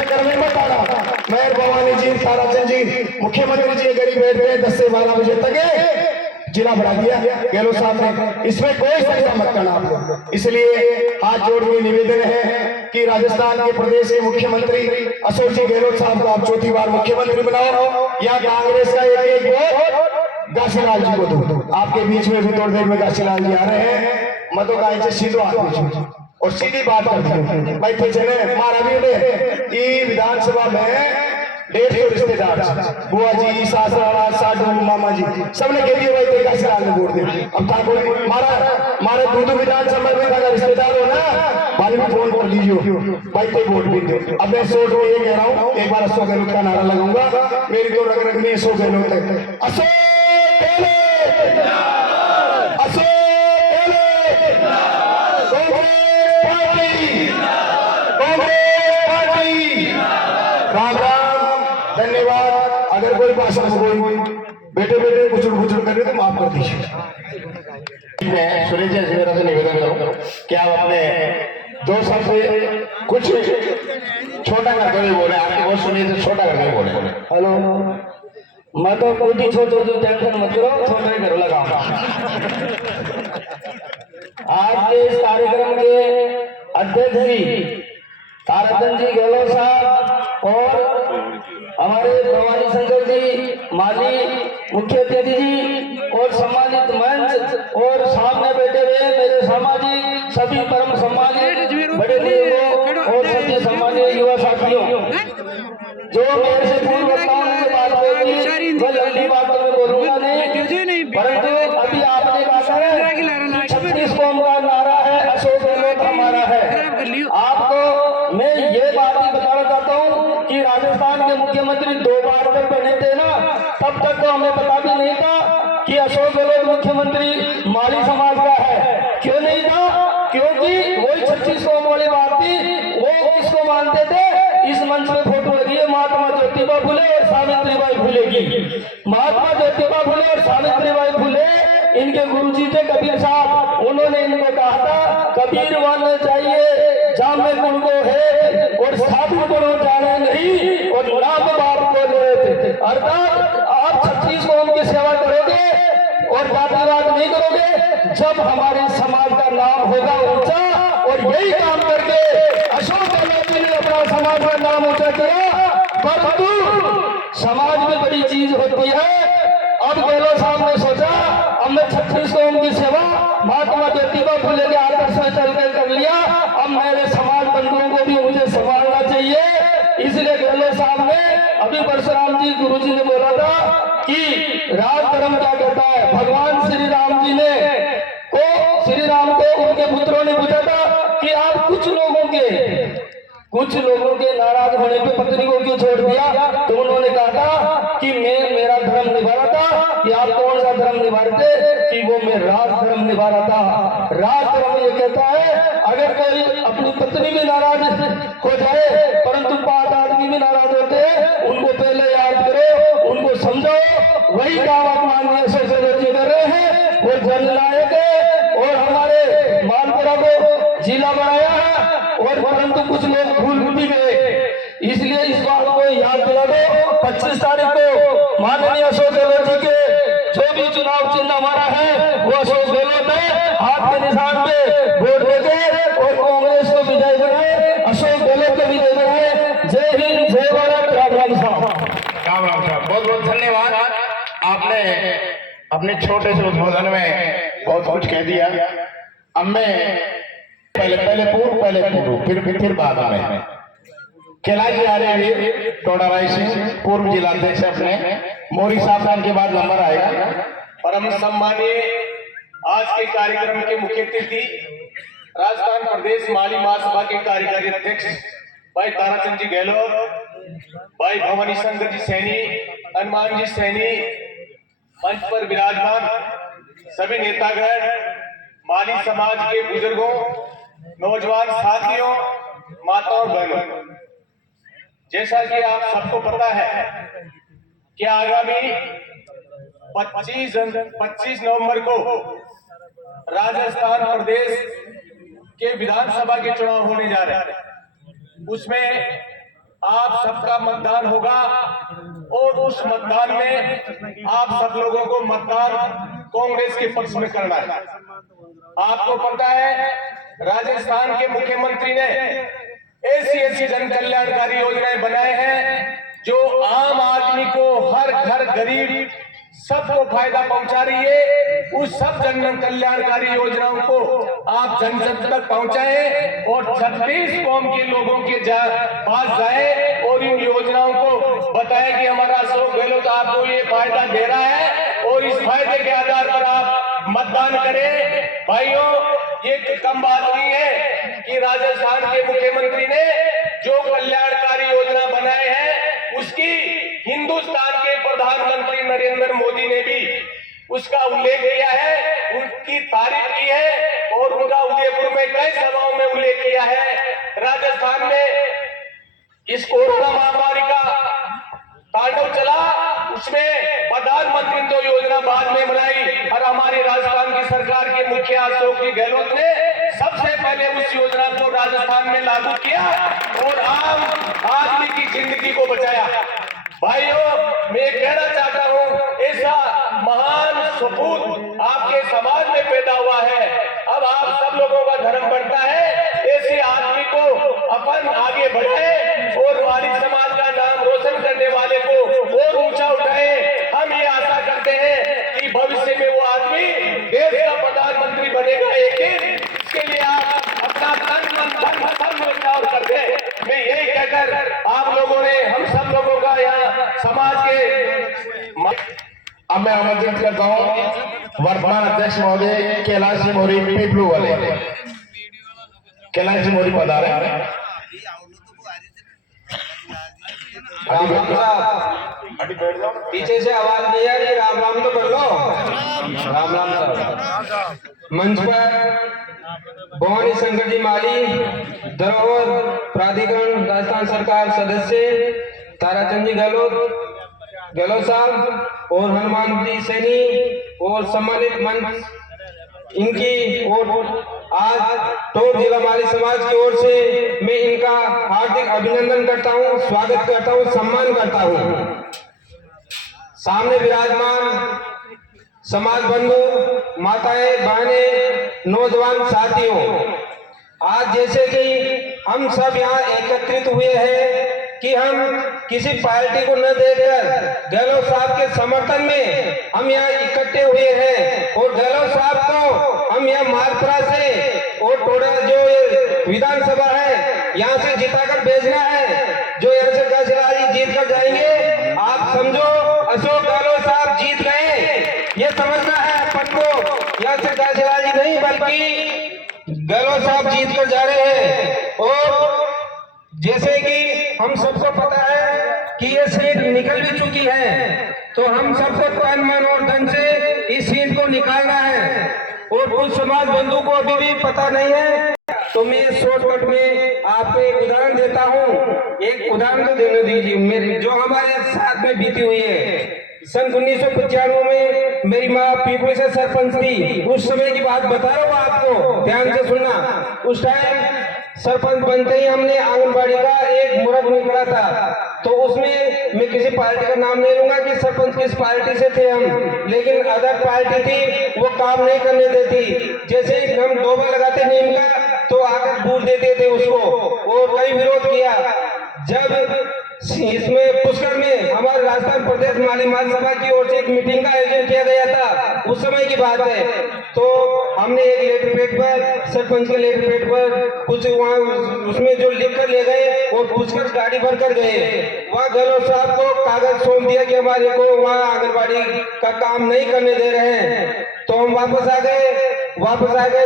चक्कर में मत आना। मेयर भवानी जी, ताराचंद जी, मुख्यमंत्री जी गरीब बैठते हैं 10 से 12 बजे तक जिला बढ़ा दिया गहलोत साहब ने, इसमें कोई शंका मत करना आप लोग। इसलिए हाथ जोड़ के निवेदन है कि राजस्थान के प्रदेश के मुख्यमंत्री अशोक जी गहलोत साहब को आप चौथी बार मुख्यमंत्री बनाओ, या कांग्रेस का एक वोट घासीलाल जी को दो। आपके बीच में भी थोड़ी देर में घासीलाल जी आ रहे हैं, मतो का सीधो हाथ और सीधी बात करते भाई थे चले मारा भी विधानसभा में 150 रिश्तेदार, बुआ जी, सासरा, साडू, मामा जी, सबने कह दिया भाई तेरा सिराज में वोट दे। अब था कोई मारे दूध विधानसभा में था रिश्तेदार हो ना, बाद में फोन कर लीजिए भाई ते वोट भी दे। अब मैं सोच में ये कह रहा हूँ, एक बार अशोक गहलोत का नारा लगाऊंगा, मेरी तो रग रग में अशोक गहलोत है। Ashok Gehlot, Ashok Gehlot, Congress party, Congress party. राम राम, धन्यवाद। अगर कोई भाषा में कोई बेटे बेटे कुचड़ करे तो माफ कर दीजिए। मैं सुरेश जी मेरा से निवेदन करूं कि आप अपने 2 साल से कुछ छोटा करके भी बोले, आपकी बहुत सुनिए तो छोटा करके बोले। हेलो, मैं तो खुद ही छोटो जो टेंशन मत करो, छोटा ही करो लगा। आज के इस कार्यक्रम के अध्यक्ष जी ताराचंद जी गहलोत साहब और हमारे भवानी शंकर जी माली मुख्य अतिथि जी और सम्मानित मंच और सामने बैठे हुए मेरे सामाजिक सभी परम सम्मानित बड़े लोगों और सभी सम्मानित युवा साथियों, जो मेरे से पूर्व वक्ताओं ने बात की वह लंबी बातों में बोलूंगा नहीं, परंतु अभी आपने कहा है 36 कौम का नारा है, अशोक गहलोत हमारा है। आपको मैं ये बात ही बताना चाहता हूँ कि राजस्थान के मुख्यमंत्री 2 बार तक बने थे ना, तब तक तो हमें पता भी नहीं था कि अशोक गहलोत मुख्यमंत्री माली समाज का है। क्यों नहीं था? क्योंकि वही 36 कौम वाली बात थी। वो किसको मानते थे? इस मंच में फोटो लगी है महात्मा ज्योतिबा फुले और सावित्रीबाई फुले की। महात्मा ज्योतिबा फुले और सावित्रीबाई फुले इनके गुरुजी थे कबीर साहब। उन्होंने इनको कहा था कबीर वन चाहिए जाम में गुण को है और साधु गुरु जाने नहीं और नाम बाप को ले। अर्थात आप 36 कौम की सेवा करोगे और जातिवाद नहीं करोगे जब हमारे समाज का नाम होगा ऊंचा। और यही काम करके अशोक गहलोत जी ने अपना समाज का नाम ऊंचा किया। परंतु समाज में बड़ी चीज होती है। अब गहलोत साहब ने सोचा अब मैं 36 कौम की सेवा महात्मा ज्योतिबा फुले के आदर्श में चलकर कर लिया, अब मेरे समाज बंधुओं को भी मुझे संभालना चाहिए। इसलिए गहलोत साहब ने अभी परशुराम जी गुरुजी ने बोला था कि राज धर्म क्या कहता है। भगवान श्री राम जी ने श्री राम को उनके पुत्रों ने पूछा था कि आप कुछ लोगों के नाराज होने पे पत्नी को क्यों छोड़ दिया, तो उन्होंने कहा था कि मैं मेरा धर्म निभा रहा था। कि आप कौन सा धर्म निभा रहे थे? कि वो मैं राज धर्म निभा रहा था। राज धर्म ये कहता है अगर कोई अपनी पत्नी भी नाराज हो जाए, परंतु 5 आदमी भी नाराज होते हैं, उनको पहले याद करो, उनको समझाओ। वही काम आप माननीय अशोक गहलोत जी कर रहे हैं। वो जननायक है और हमारे मानपुरा को जिला बनाया है, और परंतु कुछ लोग भूल भी गए। इसलिए इस बात को याद दिला दो 25 तारीख को माननीय अशोक गहलोत जी के जो भी चुनाव चिन्ह हमारा है वो अशोक गहलोत है। हाथ के निशान पे वोट देंगे और कांग्रेस को विजय बनाए, अशोक गहलोत को विजय बनाए। जय हिंद, जय भारत। राम राम साहब। राम राम साहब, बहुत बहुत धन्यवाद। आपने अपने छोटे से उद्बोधन में बहुत कुछ कह दिया। अब मैं पहले फिर बाद में कैलाश जी आ रहे हैं, टोडा राय सिंह पूर्व जिलाध्यक्ष अपने मोरी साहब के बाद नंबर आएगा। परम सम्मानीय आज के कार्यक्रम के मुख्य अतिथि राजस्थान प्रदेश माली महासभा के कार्यकारी अध्यक्ष भाई ताराचंद जी गहलोत, भाई भवानी शंकर जी सैनी, हनुमान जी सैनी, मंच पर विराजमान सभी नेतागण, माली समाज के बुजुर्गों, नौजवान साथियों, माता और बहनों, जैसा कि आप सबको पता है कि आगामी 25 नवंबर को राजस्थान प्रदेश के विधानसभा के चुनाव होने जा रहे हैं। उसमें आप सबका मतदान होगा और उस मतदान में आप सब लोगों को मतदान कांग्रेस के पक्ष में करना है। आपको पता है राजस्थान के मुख्यमंत्री ने ऐसी जन कल्याणकारी योजनाएं बनाए हैं जो आम आदमी को, हर घर गरीब सबको फायदा पहुंचा रही है। उस सब जन कल्याणकारी योजनाओं को आप जन जन तक पहुंचाएं और 36 कौम के लोगों के पास जाए और इन योजनाओं को बताएं कि हमारा अशोक गहलोत आपको ये फायदा दे रहा है और इस फायदे के आधार पर आप मतदान करें। भाइयों, ये कम बात नहीं है कि राजस्थान के मुख्यमंत्री ने जो कल्याणकारी योजना बनाए हैं उसकी हिंदुस्तान के प्रधानमंत्री नरेंद्र मोदी ने भी उसका उल्लेख किया है, उनकी तारीफ की है और उनका उदयपुर में कई सभाओं में उल्लेख किया है। राजस्थान में इस कोरोना महामारी का तांडव चला, उसमें प्रधानमंत्री ने तो योजना बाद में बनाई और हमारी राजस्थान की सरकार के मुखिया अशोक गहलोत ने सबसे पहले उस योजना को राजस्थान में लागू किया और आम आदमी की जिंदगी को बचाया। भाइयों, मैं कहना चाहता हूं, ऐसा महान सपूत आपके समाज में पैदा हुआ है। अब आप सब लोगों का धर्म बढ़ता है, ऐसे आदमी को अपन आगे बढ़ाए और हमारी समाज का नाम रोशन करने वाले को और ऊंचा उठाए। हम ये आशा करते हैं कि भविष्य में वो आदमी देश का प्रधानमंत्री बनेगा एक दिन। इसके लिए आप अपना तन मन धन सब न्यौछावर कर दें। मैं यही कहकर आप लोगों ने, हम सब लोगों का यहाँ समाज के अब मैं आमंत्रित करता हूँ वर्तमान अध्यक्ष महोदय कैलाश जी मौर्य पीपलू वाले। कैलाश जी मौर्य पधारे। राम राम साहब, पीछे से आवाज नहीं आ रही, राम राम तो कर लो। राम राम साहब। मंच पर भवानी शंकर जी माली, धरोहर प्राधिकरण राजस्थान सरकार सदस्य ताराचंद जी गहलोत साहब और हनुमान जी सैनी और सम्मानित मंच इनकी और आज टोप जिला माली समाज की ओर से मैं इनका हार्दिक अभिनंदन करता हूं, स्वागत करता हूं, सम्मान करता हूं। सामने विराजमान समाज बंधु, माताएं, बहनें, नौजवान साथियों, आज जैसे कि हम सब यहाँ एकत्रित हुए हैं कि हम किसी पार्टी को न देखकर गहलोत साहब के समर्थन में हम यहाँ इकट्ठे हुए हैं और गहलोत साहब को हम यहाँ मालपुरा से और टोडा जो विधानसभा है यहाँ से जिताकर भेजना है। जो यहाँ से गजराजी जीत कर जाएंगे, आप समझो अशोक गहलोत साहब जीत गए, ये समझना है अपन को। यहाँ से गजराजी नहीं बल्कि गहलोत साहब जीत कर जा रहे हैं। और जैसे कि हम सबको पता है कि ये सीट निकल भी चुकी है, तो हम सबको तन मन और धन से इस सीट को निकालना है। और कुछ समाज बंधु को अभी भी पता नहीं है, तो मैं शॉर्टकट में आपको एक उदाहरण देता हूँ। एक उदाहरण तो देने दीजिए मेरी, जो हमारे साथ में बीती हुई है। सन 1995 में मेरी माँ पीपली से सरपंच थी। उस समय की बात बता रहा हूँ आपको, ध्यान से सुनना। उस टाइम सरपंच बनते ही हमने आंगनबाड़ी का एक मुहूर्त निकला था, तो उसमें मैं किसी पार्टी का नाम नहीं लूंगा कि सरपंच किस पार्टी से थे हम, लेकिन अदर पार्टी थी, वो काम नहीं करने देती। जैसे हम डोबा लगाते नीम का तो आकर दूर देते थे उसको, और कई विरोध किया। जब इसमें पुष्कर में हमारे राजस्थान प्रदेश माली महासभा की ओर से एक मीटिंग का आयोजन किया गया था, उस समय की बात है। तो हमने एक लेटर पेड पर, सरपंच के लेटर पेड पर कुछ वहाँ उसमें जो लिख कर ले गए और पूछकर गाड़ी भर कर गए। वहाँ गहलोत साहब को कागज सौंप दिया कि हमारे को वहाँ आंगनबाड़ी का काम नहीं करने दे रहे हैं। तो हम वापस आ गए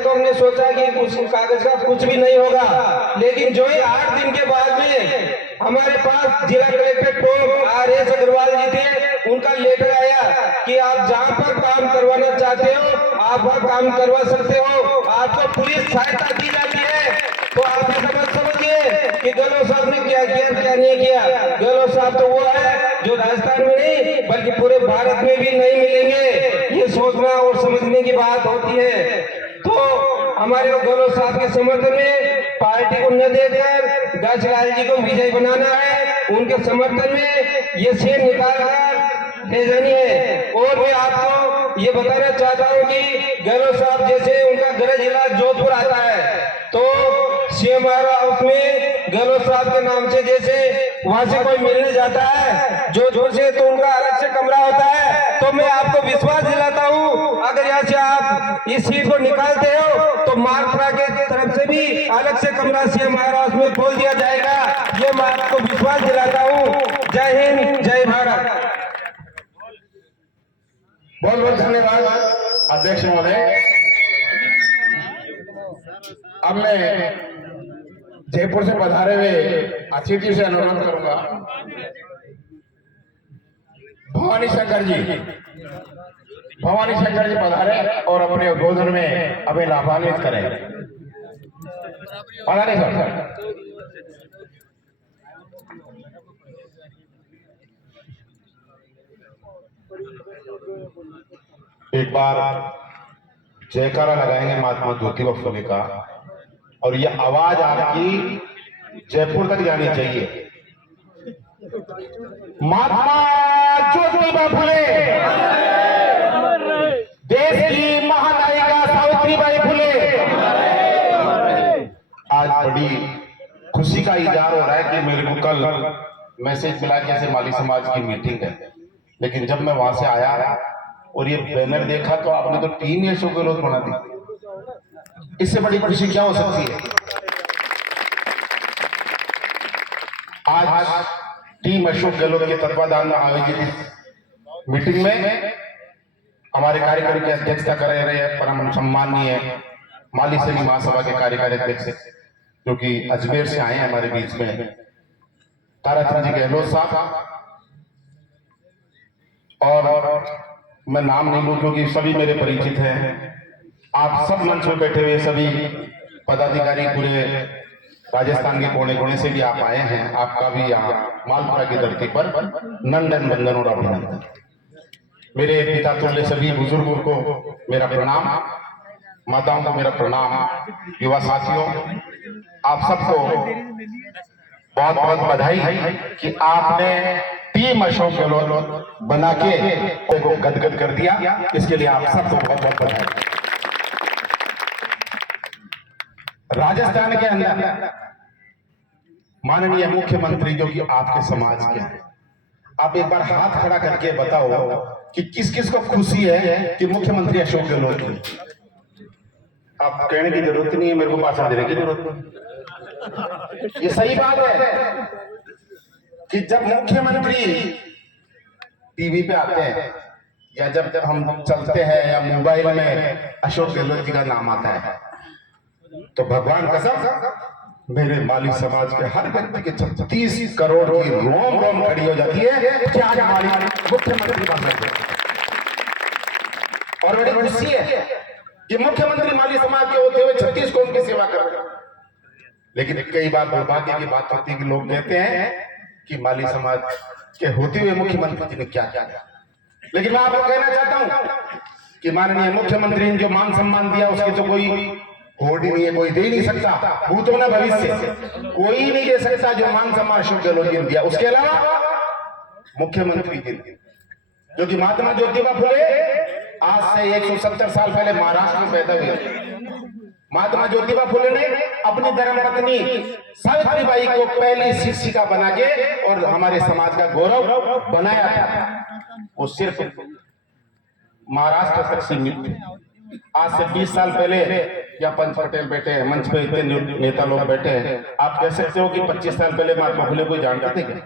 तो हमने सोचा कि उस कागज का कुछ भी नहीं होगा। लेकिन जो ही 8 दिन के बाद में हमारे पास जिला कलेक्टर टोप RS अग्रवाल जी थे, उनका लेटर आया कि आप जहाँ पर काम करवाना चाहते हो आप वहाँ काम करवा सकते हो, आपको पुलिस सहायता दी जाती है। तो आप समझिए कि गहलोत साहब ने क्या किया, क्या नहीं किया। गहलोत साहब तो वो है जो राजस्थान में नहीं बल्कि पूरे भारत में भी नहीं मिलेंगे। ये सोचना और समझने की बात होती है। तो हमारे गहलोत साहब के समर्थन में पार्टी को न देकर गजलाल जी को विजय बनाना है। उनके समर्थन में ये शेर निकाल कर भेजनी है। और मैं आपको ये बताना चाहता हूँ कि गहलोत साहब जैसे उनका गृह जिला जोधपुर आता है, तो सीएमआर हाउस में गहलोत साहब के नाम से जैसे वहां से कोई मिलने जाता है जोधपुर से, तो उनका अलग से कमरा होता है। तो मैं आपको विश्वास दिलाता हूँ, अगर यहाँ से आप इस सीट को निकालते हो तो मारपुरा के तरफ से भी अलग से कमरा सीएमआर हाउस में खोल दिया जाएगा। ये मैं आपको विश्वास दिलाता हूँ। जय हिंद, जय भारत। बहुत बहुत धन्यवाद अध्यक्ष महोदय। अब मैं जयपुर से पधारे हुए अतिथि से अनुरोध करूंगा, भवानी शंकर जी पधारे और अपने उद्बोधन में हमें लाभान्वित करें। पधारे सर। एक बार जयकारा लगाएंगे महात्मा ज्योतिबा फुले का, और ये आवाज आपकी जयपुर तक जानी चाहिए। महात्मा ज्योतिबा फुले, देश की महानायिका सावित्रीबाई फुले। आज बड़ी खुशी का इजहार हो रहा है कि मेरे को कल मैसेज मिला कि ऐसे माली समाज की मीटिंग है, लेकिन जब मैं वहां से आया और ये बैनर देखा तो आपने तो टीम अशोक गहलोत बना दी। इससे बड़ी खुशी क्या हो सकती है। आज टीम अशोक गहलोत के तत्वाधान में आयोजित इस मीटिंग में हमारे कार्यक्रम की अध्यक्षता कर रहे हैं परम सम्माननीय माली सेनी महासभा के कार्यकारी अध्यक्ष जो कि अजमेर से आए हैं हमारे बीच में, ताराचंद जी गहलोत साहब। और मैं नाम नहीं लूं क्योंकि सभी मेरे परिचित हैं। आप सब मंच में बैठे हुए सभी पदाधिकारी पूरे राजस्थान के कोने कोने से भी आप आए हैं। आपका भी यहाँ मालपुरा की धरती पर नंदन वंदन और अभिनंदन। मेरे पिता तुल्य सभी बुजुर्गों को मेरा प्रणाम, माताओं को मेरा प्रणाम। युवा साथियों, आप सबको बहुत बहुत बधाई कि आपने टीम अशोक गहलोत बना के को गदगद कर दिया। इसके लिए आप सबको बहुत बहुत बधाई। राजस्थान के अंदर माननीय मुख्यमंत्री जो कि आपके समाज के हैं, आप एक बार हाथ खड़ा करके बताओ कि किस किस को खुशी है कि मुख्यमंत्री अशोक गहलोत की। आप कहने की जरूरत नहीं है, मेरे को भाषण देने की जरूरत नहीं। ये सही बात है कि जब मुख्यमंत्री टीवी पे आते हैं या जब जब हम चलते हैं या मोबाइल में अशोक गहलोत जी का नाम आता है तो भगवान कसम मेरे माली समाज के हर व्यक्ति के 36 करोड़ की रोम रोम खड़ी हो जाती है कि आज माली मुख्यमंत्री बन सकते। और बड़ी खुशी है कि मुख्यमंत्री माली समाज के होते हुए 36 करोड़ की सेवा कर रहे हैं। लेकिन कई बार दुर्भाग्य की बात होती है कि लोग कहते हैं कि माली समाज के होते हुए मुख्यमंत्री जी ने क्या क्या। लेकिन मैं आपको कहना चाहता हूं कि माननीय मुख्यमंत्री ने जो मान सम्मान दिया उसके तो कोई होड़ ही नहीं है, कोई दे नहीं सकता। भूतों ने भविष्य कोई नहीं दे सकता जो मान सम्मान अशोक गहलोत जी ने दिया। उसके अलावा मुख्यमंत्री जी ने जो कि महात्मा ज्योतिबा फुले आज से 170 साल पहले महाराष्ट्र में पैदा हुए। महात्मा ज्योतिबा फुले ने अपनी धर्मपत्नी सावित्रीबाई को पहली शिक्षिका बना के और हमारे समाज का गौरव बनाया था। वो सिर्फ महाराष्ट्र तक सीमित थे। आज से 20 साल पहले या पंच पटेल बैठे हैं मंच पे, इतने नेता लोग बैठे हैं, आप कह सकते हो कि 25 साल पहले महात्मा फुले को जानते थे क्या?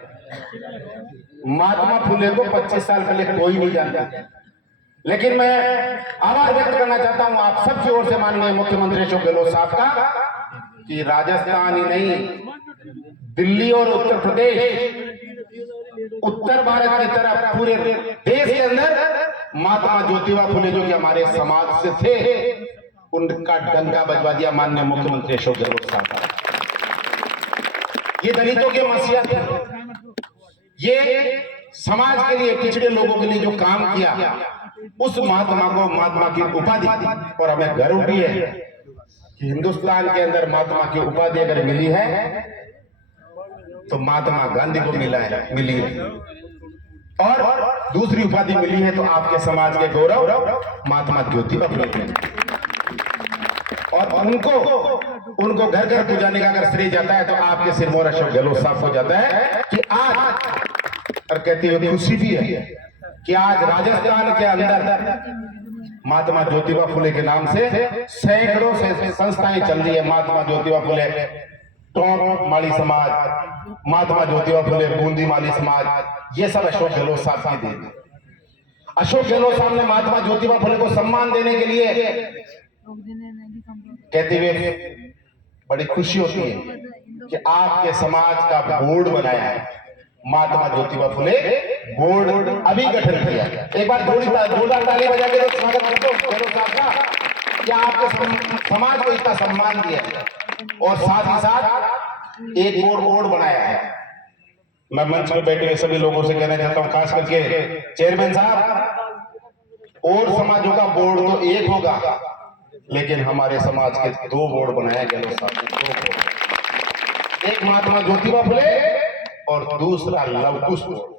महात्मा फुले को 25 साल पहले कोई नहीं जानता। लेकिन मैं आभार व्यक्त करना चाहता हूं आप सबकी ओर से माननीय मुख्यमंत्री अशोक गहलोत साहब का कि राजस्थान ही नहीं दिल्ली और उत्तर प्रदेश, उत्तर भारत की तरफ पूरे देश के अंदर महात्मा ज्योतिबा फुले जो कि हमारे समाज से थे उनका डंका बजवा दिया माननीय मुख्यमंत्री अशोक गहलोत साहब का। ये दलितों के मसीहा थे, ये समाज के लिए पिछड़े लोगों के लिए जो काम किया उस महात्मा को महात्मा की उपाधि, और हमें गर्व भी है कि हिंदुस्तान के अंदर महात्मा की उपाधि अगर मिली है तो महात्मा गांधी को मिली है, और दूसरी उपाधि मिली है तो आपके समाज के गौरव महात्मा ज्योतिबा फुले को। और उनको घर घर पुजाने का अगर श्रेय जाता है तो आपके सिरमौर अशोक गहलोत साहब को जाता है कि आज, और कहते हुए खुशी भी है कि आज राजस्थान के अंदर महात्मा ज्योतिबा फुले के नाम से सैकड़ों से संस्थाएं चल रही है। महात्मा ज्योतिबा फुले टोंक माली समाज, महात्मा ज्योतिबा फुले बूंदी माली समाज, ये सब अशोक गहलोत साहब की देन है। अशोक गहलोत साहब ने महात्मा ज्योतिबा फुले को सम्मान देने के लिए कहते हुए बड़ी खुशी होती है कि आपके समाज का बोर्ड बनाया है। महात्मा ज्योतिबा फुले बोर्ड अभी गठन किया। एक बार जोरदार ताली बजा के स्वागत करते हो गहलोत साहब का कि आपके समाज को इतना सम्मान दिया और साथ ही साथ एक बोर्ड बनाया है। मैं मंच में बैठे हुए सभी लोगों से कहना चाहता हूं, खास करके चेयरमैन साहब, और समाजों का बोर्ड तो एक होगा, लेकिन हमारे समाज के 2 बोर्ड बनाए गए साहब, 2 बोर्ड, एक महात्मा ज्योतिबा फुले और दूसरा लव कुश बोर्ड।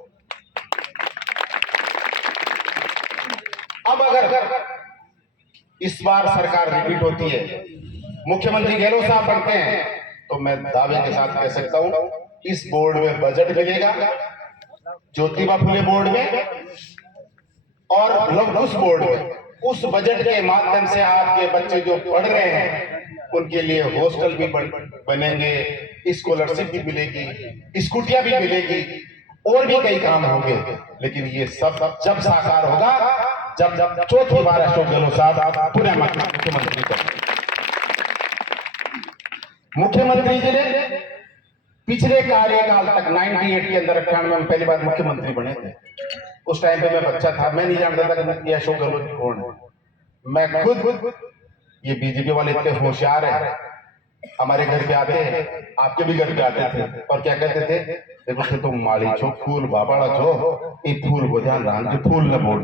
अब अगर इस बार सरकार रिपीट होती है, मुख्यमंत्री गहलोत साहब बनते हैं, तो मैं दावे के साथ कह सकता हूं इस बोर्ड में बजट मिलेगा, ज्योतिबा फुले बोर्ड में और लव कुश बोर्ड में। उस बजट के माध्यम से आपके बच्चे जो पढ़ रहे हैं उनके लिए हॉस्टल भी बनेंगे, स्कॉलरशिप भी मिलेगी, स्कूटियां भी मिलेगी, और भी कई काम होंगे। लेकिन ये सब जब साकार होगा, जब चौथी बार अशोक गहलोत साहब पुनः मुख्यमंत्री बने। मुख्यमंत्री जी ने पिछले कार्यकाल तक 98 के अंदर 98 में पहली बार मुख्यमंत्री बने थे। उस टाइम पे मैं बच्चा था, मैं नहीं जानता था कि अशोक गहलोत कौन है। मैं खुद, ये बीजेपी वाले इतने होशियार है, हमारे घर पे आते हैं, आपके भी घर पे आते थे, और क्या कहते थे, देखो तुम माली छो, फूल बाबाड़ा छो, ये फूल को ध्यान रान जो फूल न बोल।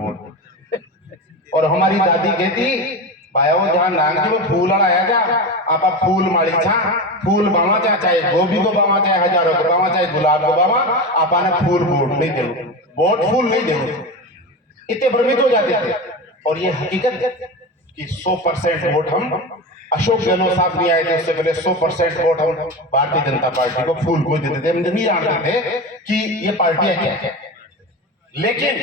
और हमारी दादी कहती, भाया वो ध्यान रान जी वो फूल आया जा, आप फूल माली छा, फूल बावा चाहे गोभी को बावा, चाहे हजारों को बावा, चाहे गुलाब को बावा, आपाने फूल बोट नहीं दे, वोट फूल नहीं दे। इतने भ्रमित हो जाते थे। और ये हकीकत कि 100% वोट हम अशोक गहलोत साहब नहीं आए थे, उससे पहले 100% वोट हम भारतीय जनता पार्टी को फूल को देते थे। हम नहीं जानते थे कि ये पार्टियां क्या है। लेकिन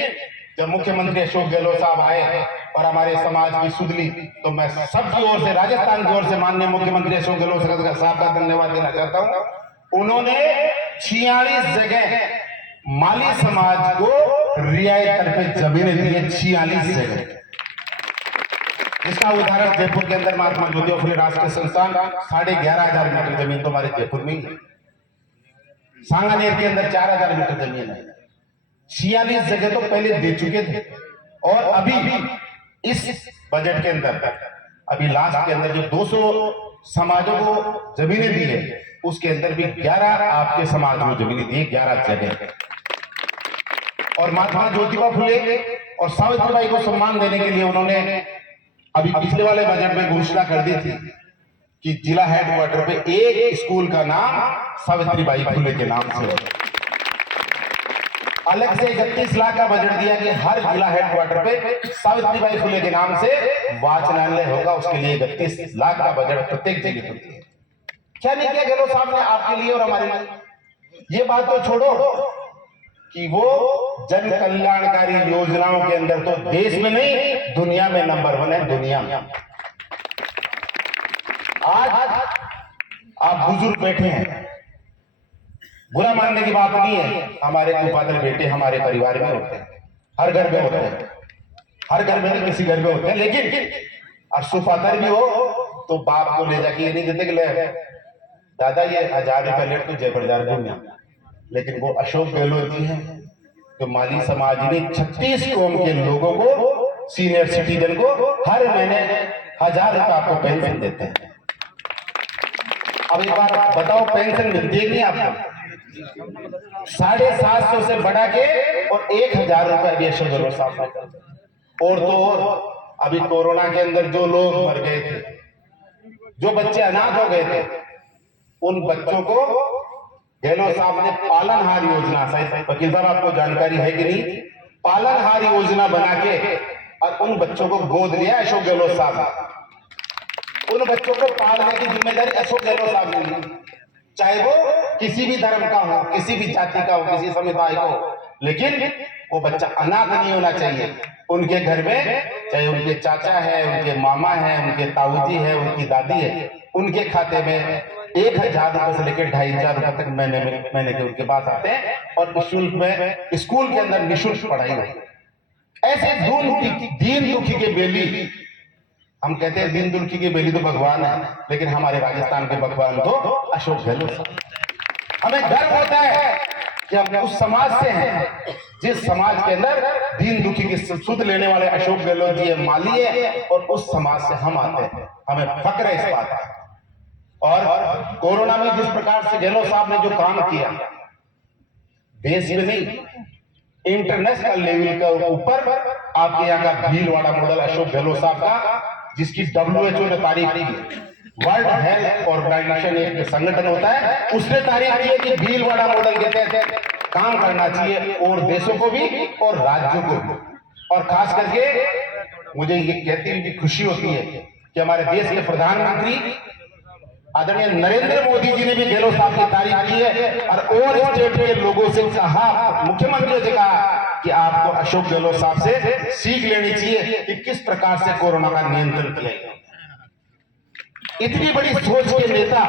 जब मुख्यमंत्री अशोक गहलोत साहब आए और हमारे समाज की सुधली, तो मैं सबकी ओर से, राजस्थान की ओर से माननीय मुख्यमंत्री अशोक गहलोत साहब का धन्यवाद देना चाहता हूं। उन्होंने 46 जगह माली समाज को रियायत पे जमीनें दी है, 46 जगह। इसका उदाहरण जयपुर के अंदर महात्मा ज्योतिबा फुले राष्ट्रीय संस्थान 11,500 मीटर जमीन तो हमारे जयपुर में ही है। सांगानेर के अंदर 4,000 मीटर जमीन है। 46 जगह तो पहले दे चुके थे, और अभी भी इस बजट के अंदर, अभी लास्ट के अंदर जो 200 समाजों को जमीनें दी है, उसके अंदर भी 11 आपके समाज को जमीनें दी, 11 जगह। और महात्मा ज्योतिबा फुले और सावित्रीबाई को सम्मान देने के लिए उन्होंने अभी पिछले वाले बजट में घोषणा कर दी थी कि जिला हेडक्वार्टर पे एक स्कूल का नाम सावित्रीबाई फुले के नाम से। अलग से 31 लाख का बजट दिया कि हर जिला हेडक्वार्टर पे सावित्रीबाई फुले के नाम से वाचनालय होगा, उसके लिए 31 लाख का बजट प्रत्येक जगह पर दिया। क्या नहीं किया गहलोत साहब ने आपके लिए और हमारे लिए। ये बात तो छोड़ो कि वो जन कल्याणकारी योजनाओं के अंदर तो देश में नहीं, दुनिया में नंबर 1 है। दुनिया में आज आप बुजुर्ग बैठे हैं, बुरा मानने की बात नहीं है, हमारे कुपात्र बेटे हमारे परिवार में होते हैं, हर घर में होते हैं, हर घर में नहीं किसी घर में होते हैं। लेकिन और सुपात्र भी हो तो बाप को ले जाके ये नहीं देते कि ले दादा ये 1000 रुपये लेट तो जय बाजार घूमना। लेकिन वो अशोक गहलोत जी हैं जो माली समाज में 36 कौम के लोगों को, सीनियर सिटीजन को हर महीने 1000 रुपये आपको पेंशन देते हैं। अब एक बार बताओ, पेंशन मिलती है नहीं आपको? 750 से बढ़ा के और 1000 रुपये अभी अशोक गहलोत साहब। और तो और अभी कोरोना के अंदर जो लोग मर गए थे, जो बच्चे अनाथ हो गए थे, उन बच्चों को गहलोत साहब ने पालनहार योजना, शायद वकील साहब आपको जानकारी है कि नहीं, पालनहार योजना बना के और उन बच्चों को गोद लिया अशोक गहलोत साहब। उन बच्चों को पालने की जिम्मेदारी अशोक गहलोत साहब ने ली, चाहे वो किसी भी धर्म का हो, किसी भी जाति का हो, किसी समुदाय का हो, लेकिन वो बच्चा अनाथ नहीं होना चाहिए। उनके घर में चाहे उनके चाचा है, उनके मामा है, उनके ताऊजी है, उनकी दादी है, उनके खाते में 1,000 रुपए से लेकर 2,500 रुपए तक महीने के उनके पास आते हैं और निःशुल्क में स्कूल के अंदर निःशुल्क पढ़ाई होती है। ऐसे दीन दुखी के बेली, हम कहते हैं दीन दुखी के बेली तो भगवान है, लेकिन हमारे राजस्थान के भगवान तो अशोक गहलोत। हमें गर्व होता है कि हम उस समाज से हैं जिस समाज के अंदर दीन दुखी की सुध लेने वाले अशोक गहलोत जी माली है, और उस समाज से हम आते हैं। हमें फक्र है इस बात का। और कोरोना में जिस प्रकार से गहलोत साहब ने जो काम किया, देश में नहीं इंटरनेशनल लेवल के ऊपर, आपके यहाँ का भीलवाड़ा मॉडल अशोक गहलोत साहब का, जिसकी WHO ने तारीफ की, वर्ल्ड हेल्थ ऑर्गेनाइजेशन एक संगठन होता है, उसने तारीफ की है कि भीलवाड़ा मॉडल के तहत काम करना चाहिए, और देशों को भी और राज्यों को भी। और खास करके मुझे ये कहते हुए भी खुशी होती है कि हमारे देश के प्रधानमंत्री आदरणीय नरेंद्र मोदी जी ने भी गहलोत साहब की तारीफ की है, और स्टेट के लोगों से कहा, मुख्यमंत्रियों से कहा कि आपको अशोक गहलोत साहब से सीख लेनी चाहिए कि किस प्रकार से कोरोना का नियंत्रण किया गया। इतनी बड़ी सोच के नेता,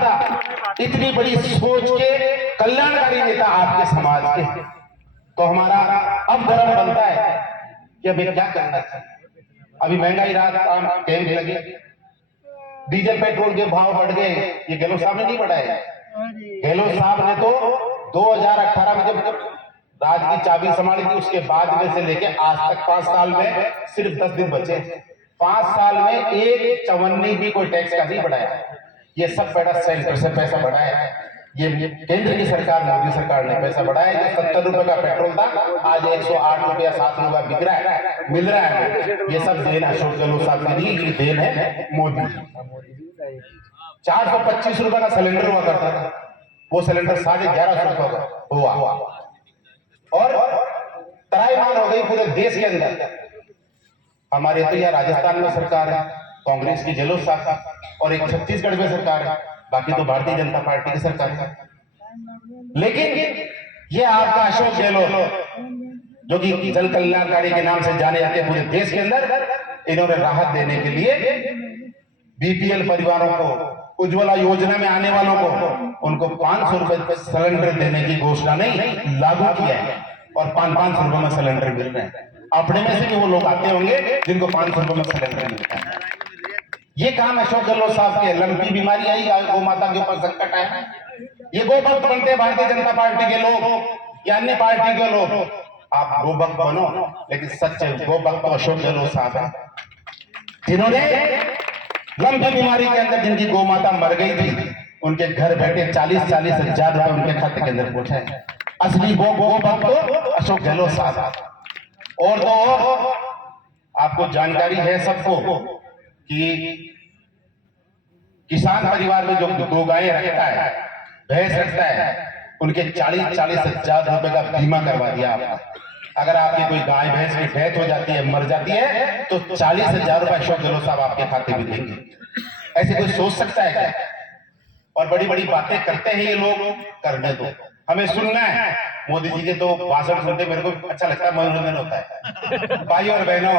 इतनी बड़ी सोच के कल्याणकारी नेता आपके समाज के, तो हमारा अब धर्म बनता है कि अभी क्या करना चाहिए। अभी महंगाई रात कैंप लगे, डीजल पेट्रोल के भाव बढ़ गए, ये गहलोत साहब ने नहीं बढ़ाए। गहलोत साहब ने तो 2018 में जब राज की चाबी संभाली थी, उसके बाद में से लेके आज तक 5 साल में सिर्फ 10 दिन बचे। 5 साल में एक चवन्नी भी कोई टैक्स का नहीं बढ़ाया। ये सब पैसा सेंटर से पैसा बढ़ाया है। ये केंद्र की सरकार, मोदी सरकार ने पैसा बढ़ाया। जो 70 रुपए का पेट्रोल था, आज 108 रुपया 7 रुपया बिक रहा है, मिल रहा है। ये सब देन अशोक गहलोत साहब की नहीं, ये देन है मोदी। 425 रुपए का सिलेंडर हुआ करता था, वो सिलेंडर 1150 रुपए का हुआ, और त्राईमार हो गई पूरे देश के अंदर। हमारे तो यहाँ राजस्थान में सरकार है कांग्रेस की, गहलोत साहब, और एक छत्तीसगढ़ में सरकार है, बाकी तो भारतीय जनता पार्टी की सरकार है। लेकिन ये आपका अशोक गहलोत जो कि जल कल्याणकारी के नाम से जाने जाते हैं पूरे देश के अंदर, इन्होंने राहत देने के लिए बीपीएल परिवारों को, उज्ज्वला योजना में आने वालों को, उनको 500 रुपए सिलेंडर देने की घोषणा नहीं लागू किया है, और 500 रुपए में सिलेंडर मिल रहे हैं। अपने में से भी वो लोग आते होंगे जिनको 500 रुपए में सिलेंडर मिलता है। ये काम अशोक गहलोत साहब के। लंपी बीमारी आई, गौ माता के ऊपर संकट आया, ये गो भक्त बनते हैं भारतीय जनता पार्टी के लोग या अन्य पार्टी के लोग। आप गो भक्त बनो, लेकिन सच्चे गो भक्त तो अशोक गहलोत साहब है, जिन्होंने लंपी बीमारी के अंदर जिनकी गौ माता मर गई थी, उनके घर बैठे 40-40 हजार रुपए उनके खाते के अंदर पहुंचाए। असली गो भक्त तो अशोक गहलोत साहब। और तो और आपको जानकारी है सबको कि किसान परिवार में जो 2 गायें रखता है, भैंस रखता है, उनके 40-40 हजार रुपए का बीमा करवा दिया आपने। अगर आपकी कोई गाय भैंस की डेथ हो जाती है, मर जाती है, तो 40 हजार रुपए अशोक गहलोत साहब आपके खाते में देंगे। ऐसे कोई सोच सकता है क्या? और बड़ी बड़ी बातें करते हैं ये लोग, करने दो, हमें सुनना है। मोदी जी के तो भाषण सुनते मेरे को अच्छा लगता है, मनोरंजन होता है। भाई और बहनों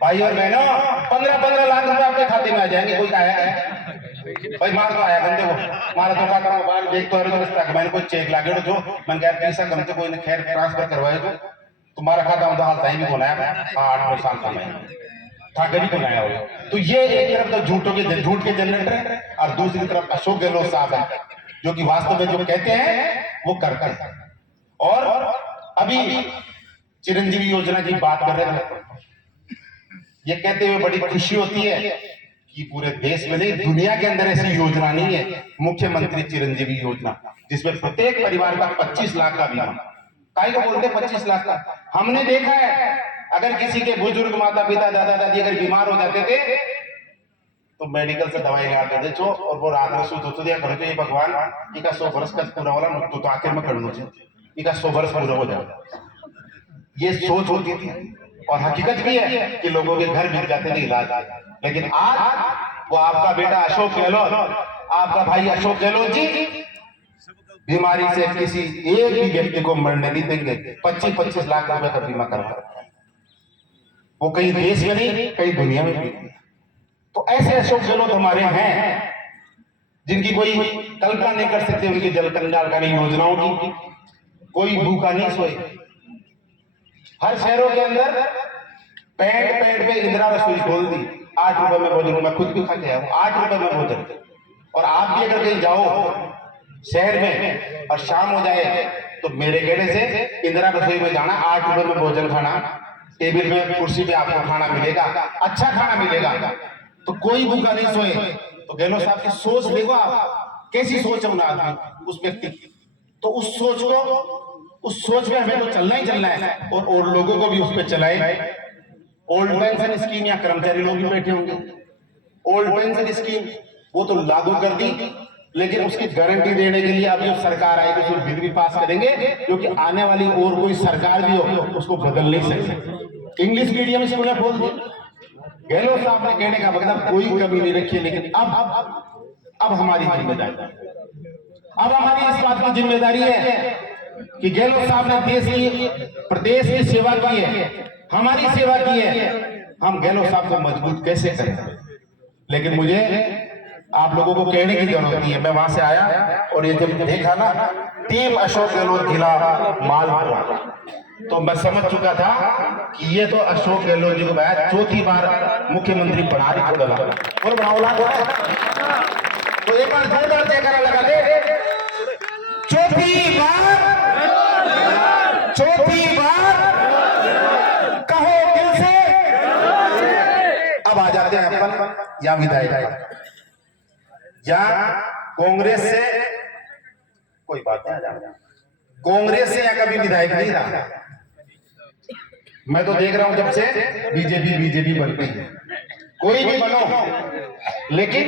15-15 लाख रुपए आपके खाते में आ जाएंगे। कोई आया भाई मार तो आया बंदे को, मारा तो का बार देख तो मैंने कोई चेक लागे जो मैंने कहा पैसा कम से कोई ने खैर ट्रांसफर करवाए तो तुम्हारा खाता में हाल टाइम भी बनाया 8-9 साल का मैं था, गरीब बनाया हो। तो ये एक तरफ तो झूठ के जनरेटर है, और दूसरी तरफ अशोक गहलोत साहब है जो कि वास्तव में जो कहते हैं वो करते हैं। और अभी चिरंजीवी योजना की बात कर रहे थे, ये कहते हुए बड़ी खुशी होती है कि पूरे देश में नहीं, दुनिया के अंदर ऐसी योजना नहीं है मुख्यमंत्री चिरंजीवी योजना, जिसमें प्रत्येक परिवार का 25 लाख का बीमा। काहे को बोलते 25 लाख का? हमने देखा है अगर किसी के बुजुर्ग माता पिता दादा दादी अगर बीमार हो जाते थे तो मेडिकल से दवाई ला दे छो और वो रात में सूत होते दिया करो ये भगवान इका 100 वर्ष का पूरा वाला तो आखिर में कर लो इका 100 वर्ष पूरा हो जाए। ये सोच होती थी और हकीकत भी है कि लोगों के घर बिक जाते थे इलाज। लेकिन आज वो आपका बेटा अशोक गहलोत, आपका भाई अशोक गहलोत जी बीमारी से किसी एक भी व्यक्ति को मरने नहीं देंगे। 25-25 लाख रुपए का बीमा करवा रखा है वो, कहीं देश में नहीं कहीं दुनिया में भी। तो ऐसे अशोक गहलोत हमारे हैं जिनकी कोई कल्पना नहीं कर सकते, उनकी जल कल्याणकारी योजनाओं की। कोई भूखा नहीं सोए। हर शहरों के अंदर पैंट पे इंदिरा रसोई खोल दी, 8 रुपए में भोजन। मैं खुद भी खा के आया हूं, 8 रुपए में भोजन। और आप भी अगर कहीं जाओ शहर में और शाम हो जाए तो मेरे कहने से इंदिरा रसोई में जाना, 8 रुपए में भोजन खाना, टेबल पे कुर्सी पे आपको खाना मिलेगा, अच्छा खाना मिलेगा। तो कोई भूखा नहीं सोए। तो गहलोत साहब की सोच देखो आप, कैसी सोच है उन आदमी उस व्यक्ति की। तो उस सोच में हमें तो चलना ही चलना है और लोगों को भी उस पर चलाए। ओल्ड पेंशन स्कीम या कर्मचारी लोग भी बैठे होंगे, ओल्ड पेंशन स्कीम वो तो लागू कर दी, लेकिन उसकी गारंटी देने के लिए अब जो सरकार आई तो उसमें बिल भी पास करेंगे, क्योंकि आने वाली और कोई सरकार भी हो उसको बदल नहीं सकते। इंग्लिश मीडियम स्कूल खोल दी। गहलोत साहब ने कहने का मतलब कोई कमी नहीं रखी है। लेकिन अब हमारी जिम्मेदारी, अब हमारी इस बात की जिम्मेदारी है कि गहलोत साहब ने देश की प्रदेश की सेवा की है, हमारी सेवा की है, हम गहलोत साहब को मजबूत कैसे करें। लेकिन मुझे आप लोगों को कहने की जरूरत नहीं है। मैं वहां से आया और ये जब देखा ना टीम अशोक गहलोत जिला मालपुरा, तो मैं समझ चुका था कि ये तो अशोक गहलोत जी को मैं चौथी बार मुख्यमंत्री बना रही और बनाओला तो एक बार जोरदार जयकारा लगा दे। चौथी बार कहो दिल से। अब आ जाते हैं अपन या विधायक या कांग्रेस से, कोई बात नहीं, कांग्रेस से या कभी विधायक नहीं रहा। मैं तो देख रहा हूं जब से बीजेपी बनती है, कोई भी बनो, लेकिन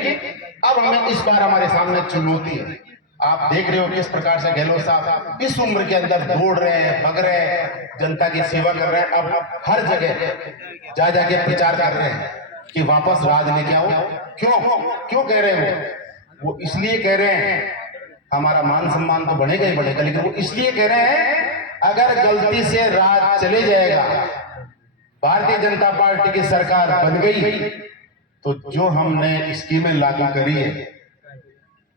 अब हमें इस बार हमारे सामने चुनौती है। आप देख रहे हो किस प्रकार से गहलोत साहब इस उम्र के अंदर दौड़ रहे हैं, भग रहे हैं, जनता की सेवा कर रहे हैं। अब हर जगह जा जाके प्रचार कर रहे हैं कि वापस राज लेके आओ। क्यों कह रहे हो? वो इसलिए कह रहे हैं, हमारा मान सम्मान तो बढ़ेगा ही बढ़ेगा, लेकिन वो इसलिए कह रहे हैं अगर गलती से राज चले जाएगा, भारतीय जनता पार्टी की सरकार बन गई, तो जो हमने स्कीमें लागू करी है,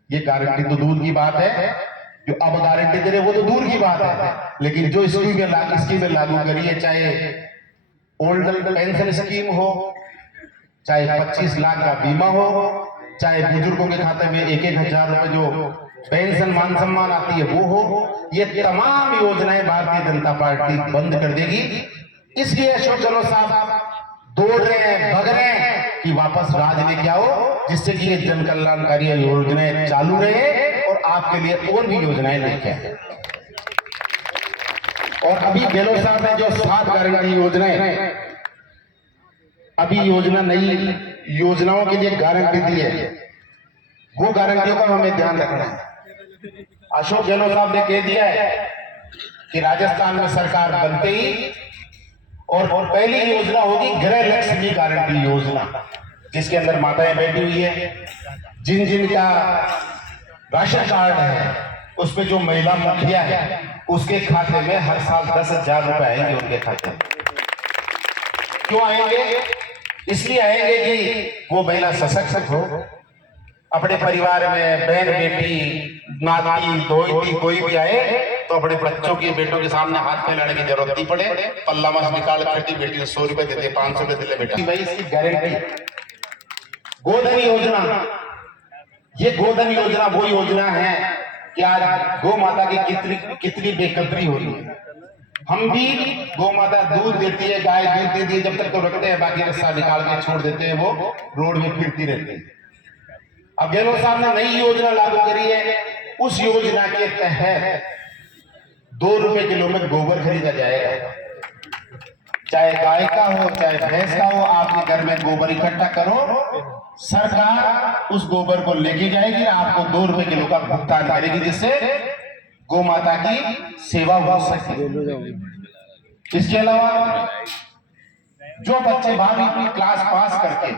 ये गारंटी तो दूर की बात है, जो अब गारंटी दे रहे वो तो दूर की बात है, लेकिन जो स्कीमें लागू करी है, चाहे ओल्ड पेंशन स्कीम हो, चाहे 25 लाख का बीमा हो, चाहे बुजुर्गों के खाते में 1,000 रुपए जो पेंशन मान सम्मान आती है वो हो, ये तमाम योजनाएं भारतीय जनता पार्टी बंद कर देगी। इसलिए अशोक गहलोत साहब दौड़ रहे हैं, भग रहे हैं कि वापस राज लेके आओ, जिससे कि ये जन कल्याणकारी योजनाएं चालू रहे और आपके लिए और भी योजनाएं लेके आए। और अभी गहलोत साहब ने जो 7 गारंटी योजनाएं, अभी नई योजनाओं के लिए गारंटी दी है, वो गारंटियों का हमें ध्यान रखना है। अशोक गहलोत साहब ने कह दिया है कि राजस्थान में सरकार बनते ही और पहली योजना होगी गृह लक्ष्मी गारंटी योजना, जिसके अंदर माताएं बैठी हुई है, जिन का राशन कार्ड है उस पे जो महिला मुखिया है उसके खाते में हर साल 10,000 रुपए आएंगे उनके खाते में। क्यों आएंगे? इसलिए आएंगे कि वो महिला सशक्त हो, अपने परिवार में बहन बेटी नाती दोती कोई भी आए तो अपने बच्चों की बेटों के सामने हाथ फैलाने की जरूरत नहीं पड़े, पल्ला मस निकाल करती बेटी ने 100 रुपए देते, 500 रुपए दे बेटा भाई, इसकी गारंटी। गोधन योजना, ये गोधन योजना वो योजना है कि आज गौ माता की कितनी बेकदरी हो रही है। हम भी गौ माता दूध देती है, गाय दूध देती है, जब तक तो रखते हैं, बाकी रस्सा निकाल के छोड़ देते हैं, वो रोड में फिरती रहती है। अब गहलोत साहब ने नई योजना लागू करी है, उस योजना के तहत 2 रुपए किलो में गोबर खरीदा जाएगा। चाहे गाय का हो चाहे भैंस का हो, आपके घर में गोबर इकट्ठा करो, सरकार उस गोबर को लेके जाएगी, आपको 2 रुपए किलो का भुगतान करेगी, जिससे गौ माता की सेवा हो सके। इसके अलावा जो बच्चे भावी क्लास पास करके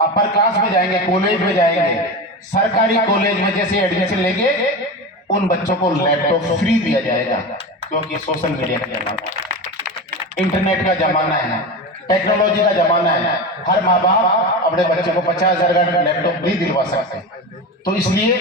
अपर क्लास में जाएंगे, कॉलेज में जाएंगे, सरकारी कॉलेज में जैसे एडमिशन लेंगे, उन बच्चों को लैपटॉप फ्री दिया जाएगा, क्योंकि सोशल मीडिया का जमाना है, इंटरनेट का जमाना है, टेक्नोलॉजी का जमाना है। हर माँ बाप अपने बच्चे को 50,000 का लैपटॉप नहीं दिलवा सकते। तो इसलिए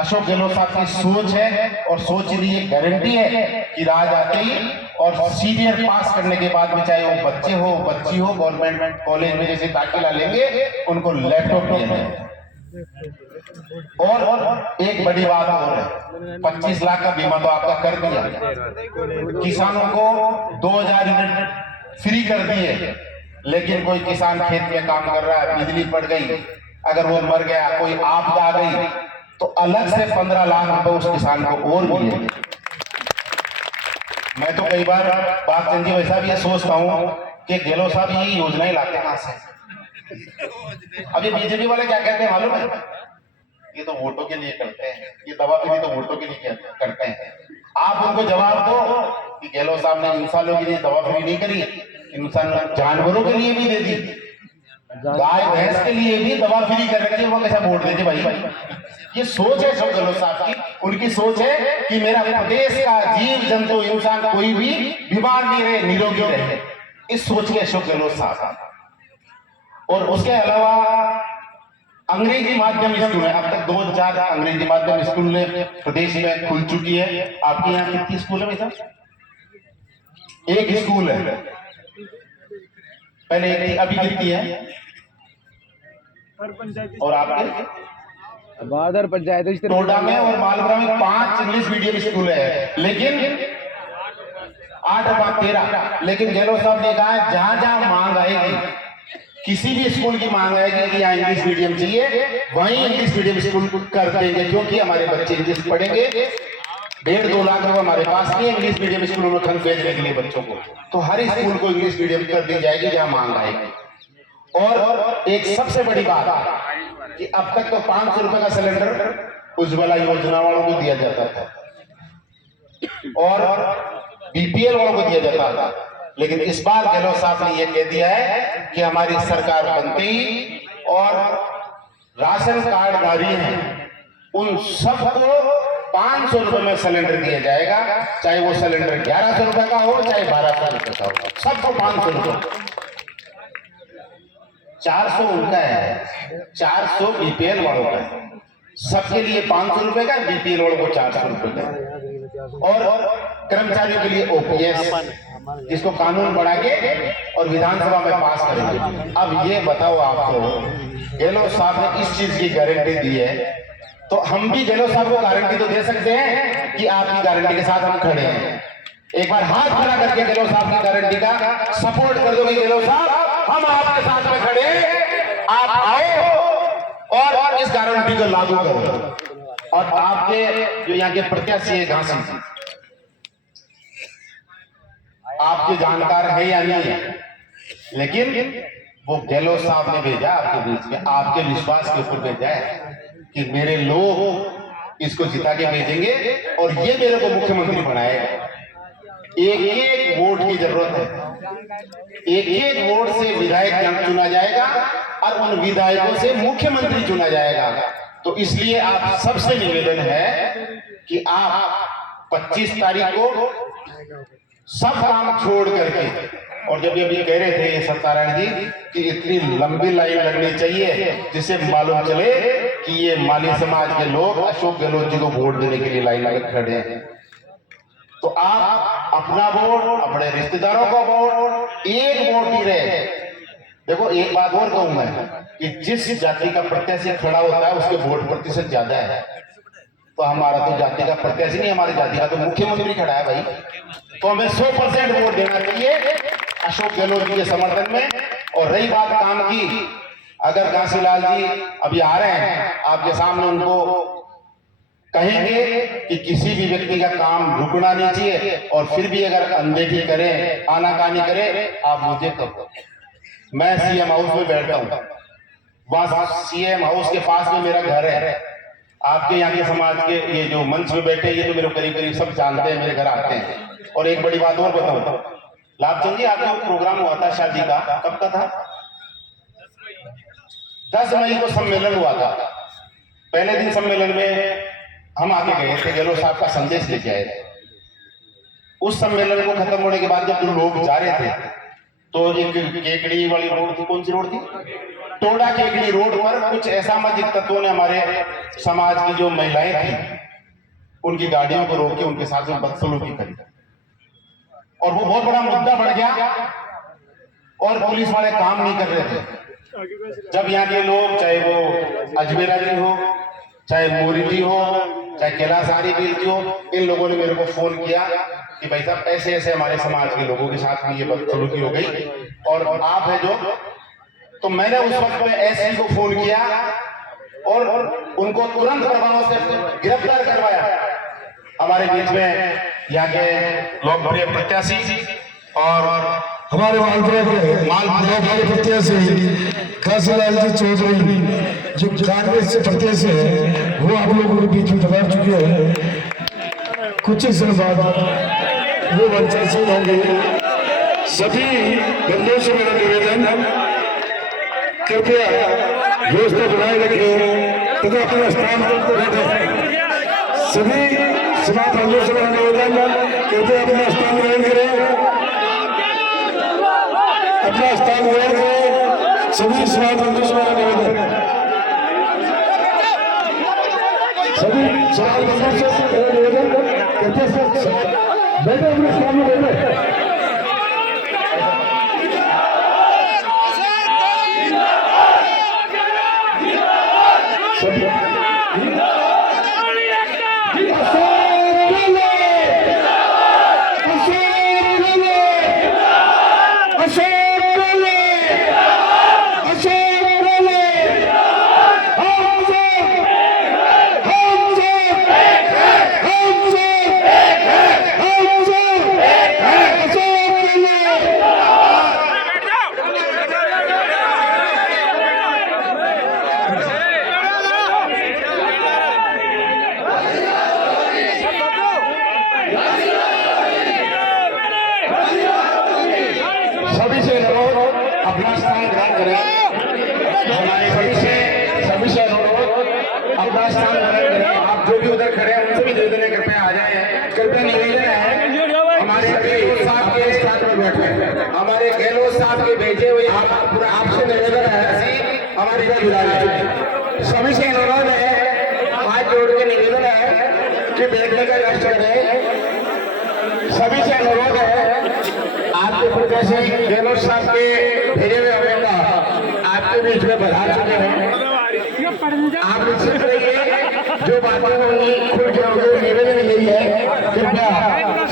अशोक गहलोत साहब की सोच है, और सोच की ये गारंटी है कि राज आते ही और सीनियर पास करने के बाद में, चाहे वो बच्चे हो बच्ची हो, गवर्नमेंट कॉलेज में जैसे दाखिला लेंगे, उनको लैपटॉप दिया जाए। और एक बड़ी बात और है, 25 लाख का बीमा तो आपका कर दिया, किसानों को 2000 यूनिट फ्री कर दिए, लेकिन कोई किसान खेत में काम कर रहा है, बिजली पड़ गई, अगर वो मर गया, कोई आपदा आ गई, तो अलग से 15 लाख रुपए उस किसान को और मिले। मैं तो कई बार बात चंदी वैसा भी ये सोचता हूँ कि गहलोत साहब ये योजनाएं लाते कहां से। अभी बीजेपी वाले क्या कहते हैं मालूम है? ये तो वोटों के लिए करते हैं, ये दवा फ्री तो वोटों के लिए करते हैं। आप उनको जवाब दो कि गहलोत साहब ने इंसानों के लिए दवा फ्री नहीं करी, इंसान जानवरों के लिए भी दे दी, गाय भैंस के लिए भी दवा फ्री कर रखी है, वो कैसा वोट देते भाई? ये सोच है अशोक गहलोत साहब की। उनकी सोच है कि मेरा प्रदेश का जीव जंतु इंसान कोई भी बीमार नहीं रहे, निरोगी रहे। इस सोच के अशोक गहलोत साहब। और उसके अलावा अंग्रेजी माध्यम स्कूल है, अब तक 2-4 अंग्रेजी माध्यम स्कूल प्रदेश में खुल चुकी है। आपके यहाँ कितनी स्कूल है भाई साहब? एक स्कूल है, पहले एक थी, अभी कितनी है? और आपके बादर पंचायत टोडा में और मालपुरा में 5 इंग्लिश मीडियम स्कूल है, लेकिन 8 और 13। लेकिन गहलोत साहब ने कहा है जहां जहां मांग आएगी, किसी भी स्कूल की मांग आएगी कि यहाँ इंग्लिश मीडियम चाहिए, वहीं इंग्लिश मीडियम स्कूल कर देंगे, क्योंकि हमारे बच्चे इंग्लिश पढ़ेंगे। 1.5-2 लाख रुपए हमारे पास नहीं इंग्लिश मीडियम स्कूलों में खर्च भेजने के लिए बच्चों को, तो हर स्कूल को इंग्लिश मीडियम कर दी जाएगी जहां मांग आएगी। और एक सबसे बड़ी बात कि अब तक तो 500 रुपए का सिलेंडर उज्ज्वला योजना वालों को दिया जाता था और बीपीएल वालों को दिया जाता था, लेकिन इस बार गहलोत साहब ने यह कह दिया है कि हमारी सरकार बनते ही और राशन कार्डधारी हैं उन सबको 500 रुपए में सिलेंडर दिया जाएगा, चाहे वो सिलेंडर 1100 रुपए का हो चाहे 1200 रुपए का हो, सबको 500 रुपए। 400 उनका है, 400 बीपीएल वालों का है, सबके लिए 500 रुपए का, बीपीएल वालों को 400 रुपए का। और कर्मचारियों के लिए ओपीएस, जिसको कानून बना के और विधानसभा में पास करेंगे। अब ये बताओ आपको, गहलोत साहब ने इस चीज की गारंटी दी है, तो हम भी गहलोत साहब को गारंटी तो दे सकते हैं कि आपकी गारंटी के साथ हम खड़े हैं। एक बार हाथ खड़ा करके गहलोत साहब की गारंटी का सपोर्ट कर दोगे, गहलोत साहब हम आपके साथ में खड़े हैं, आप आओ और इस गारंटी को लागू करो। और आपके जो यहाँ के प्रत्याशी है घासी जी, आपके जानकार है या नहीं है, लेकिन वो गहलोत साहब ने भेजा आपके बीच में, आपके विश्वास के ऊपर भेजा है कि मेरे लोग इसको जिता के भेजेंगे और ये मेरे को मुख्यमंत्री बनाएगा। एक एक वोट की जरूरत है, एक एक वोट से विधायक चुना जाएगा और उन विधायकों से मुख्यमंत्री चुना जाएगा। तो इसलिए आप सबसे निवेदन है कि आप 25 तारीख को सब काम छोड़ करके, और जब अभी कह रहे थे सत्यनारायण जी कि इतनी लंबी लाइन लगनी चाहिए जिससे मालूम चले कि ये माली समाज के लोग अशोक गहलोत जी को वोट देने के लिए लाइन लगा खड़े हैं, तो आप अपना वोट, अपने रिश्तेदारों का वोट, एक वोट ही रहे। देखो एक बात और कहूं मैं कि जिस जाति का प्रत्याशी खड़ा होता है उसके वोट प्रतिशत ज्यादा है, तो हमारा तो जाति का प्रत्याशी नहीं, हमारी जाति का तो मुख्यमंत्री खड़ा है भाई, तो हमें 100% वोट देना चाहिए अशोक गहलोत जी के समर्थन में। और रही बात काम की, अगर घासीलाल जी अभी आ रहे हैं आपके सामने, उनको कहेंगे कि किसी भी व्यक्ति का काम रुकना नहीं चाहिए, और फिर भी अगर अनदेखी करें, आनाकानी करें, आप मुझे कहो। मैं सीएम हाउस में बैठता हूँ, वहां सीएम हाउस के पास में मेरा घर है। आपके यहाँ के समाज के ये जो मंच में बैठे, ये तो मेरे करीब करीब सब जानते हैं, मेरे घर आते हैं। और एक बड़ी बात और बताऊं, लाभचंद जी, आपका प्रोग्राम हुआ था शादी का, कब का था? 10 मई को सम्मेलन हुआ था। पहले दिन सम्मेलन में हम आगे गए थे, गहलोत साहब का संदेश लेके आए थे। उस सम्मेलन को खत्म होने के बाद जब लोग जा रहे थे, तो एक केकड़ी वाली रोड थी, कौन सी रोड थी? टोडा केकड़ी रोड पर कुछ असामाजिक तत्वों ने हमारे समाज की जो महिलाएं थी, उनकी गाड़ियों को रोक के उनके साथ में बदसलूकी करी, और वो बहुत बड़ा मुद्दा बढ़ गया, और पुलिस वाले काम नहीं कर रहे थे। जब यहाँ के लोग, चाहे वो अजमेरा जी हो, चाहे मोरी जी हो, चाहे कैलाश आरी जी हो, इन लोगों ने मेरे को फोन किया कि भाई साहब ऐसे ऐसे हमारे समाज के लोगों के साथ में ये बदसलूकी हो गई, और आप है जो। तो मैंने उस वक्त में एसपी को फोन किया और उनको तुरंत प्रभाव से गिरफ्तार करवाया। हमारे बीच में यहाँ के लोकप्रिय प्रत्याशी और हमारे मालपुरा के प्रत्याशी काशीलाल जी चौधरी, जो कांग्रेस से प्रत्याशी है, वो आप लोगों के बीच में पधार चुके हैं। कुछ ही समय बाद वो मंचासीन होंगे। सभी बंदों से मेरा निवेदन, कृपया व्यवस्था बनाए रखें तथा अपना स्थान पर बैठे। सभी समाज बंदों से मेरा निवेदन, कृपया अपना स्थान ग्रहण करें, अपना स्थान ग्रहण करें। सभी समाज बंदों से मेरा निवेदन, सभी समाज बंदों से मेरा निवेदन, कृपया बैठे, अपने स्थान में बैठे। सभी से अनुरोध, अपना स्थान ग्रहण करें। हमारे सभी से अनुरोध, अपना स्थान ग्रहण करें। आप जो भी उधर खड़े हैं उनसे भी निवेदन है, कृपया आ जाए। कृपया निवेदन है, हमारे गहलोत साहब के स्थान पर बैठे, हमारे गहलोत साहब के भेजे हुए आपसे निवेदन है, हमारे इधर बुला लीजिए। सभी से अनुरोध है, हाथ जोड़ के निवेदन है कि बैठने का कष्ट करें। सभी से अनुरोध है, आपके प्रत्याशी गहलोत साहब के भेजे हुए उम्मीदवार आपके बीच में पधार चुके हैं। आप निश्चित रहिए, जो बातें होंगी खुल के होंगे। निवेदन यही है, कृपया